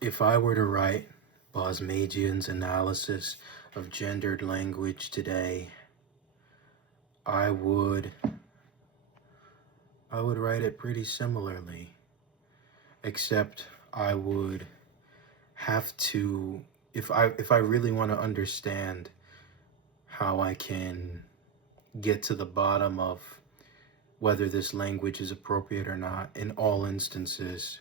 If I were to write Bosmagian's analysis of gendered language today, I would write it pretty similarly, except I would have to, if I really want to understand how I can get to the bottom of whether this language is appropriate or not in all instances,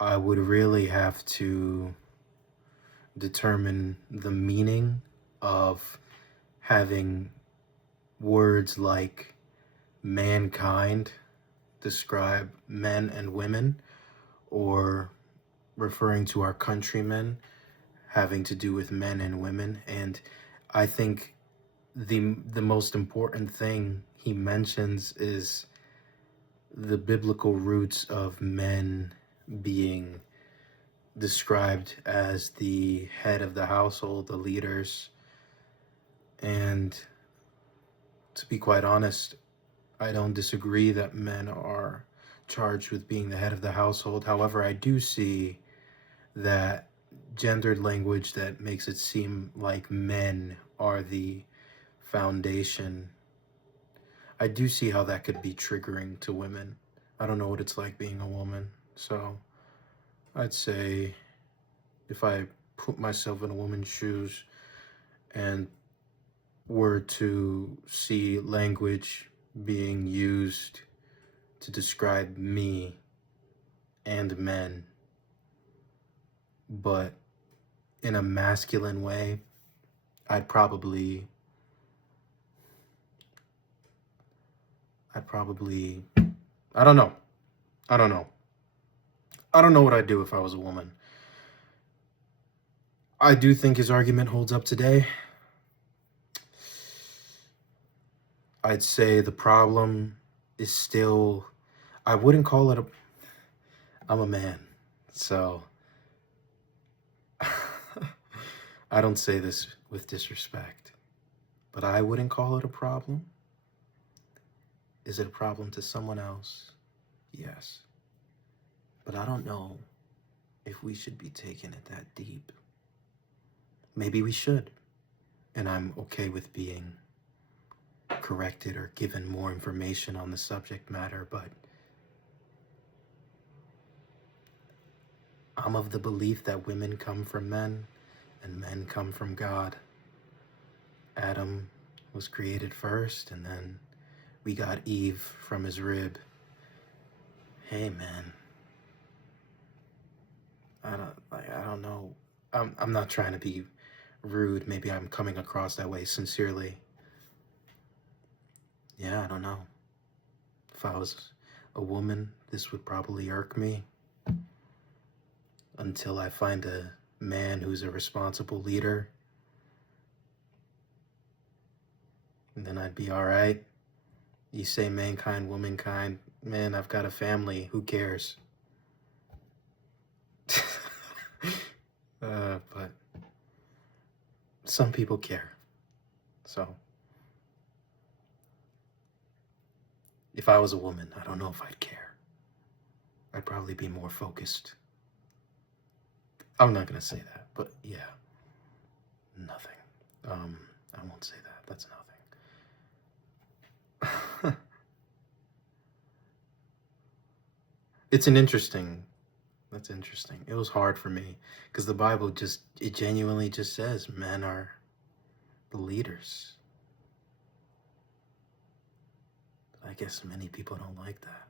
I would really have to determine the meaning of having words like mankind describe men and women, or referring to our countrymen having to do with men and women. And I think the most important thing he mentions is the biblical roots of men being described as the head of the household, the leaders. And to be quite honest, I don't disagree that men are charged with being the head of the household. However, I do see that gendered language that makes it seem like men are the foundation. I do see how that could be triggering to women. I don't know what it's like being a woman, so I'd say if I put myself in a woman's shoes and were to see language being used to describe me and men, but in a masculine way, I'd probably, I don't know. I don't know. I don't know what I'd do if I was a woman. I do think his argument holds up today. I'd say the problem is still, I wouldn't call it I'm a man, so I don't say this with disrespect, but I wouldn't call it a problem. Is it a problem to someone else? Yes. But I don't know if we should be taking it that deep. Maybe we should, and I'm okay with being corrected or given more information on the subject matter, but I'm of the belief that women come from men and men come from God. Adam was created first, and then we got Eve from his rib. Hey, man. I don't know. I'm not trying to be rude. Maybe I'm coming across that way sincerely. Yeah, I don't know. If I was a woman, this would probably irk me until I find a man who's a responsible leader. And then I'd be all right. You say mankind, womankind. Man, I've got a family. Who cares? But some people care. So if I was a woman, I don't know if I'd care. I'd probably be more focused. I'm not gonna say that, but yeah, nothing. I won't say that. That's nothing. That's interesting. It was hard for me because the Bible it genuinely just says men are the leaders. I guess many people don't like that.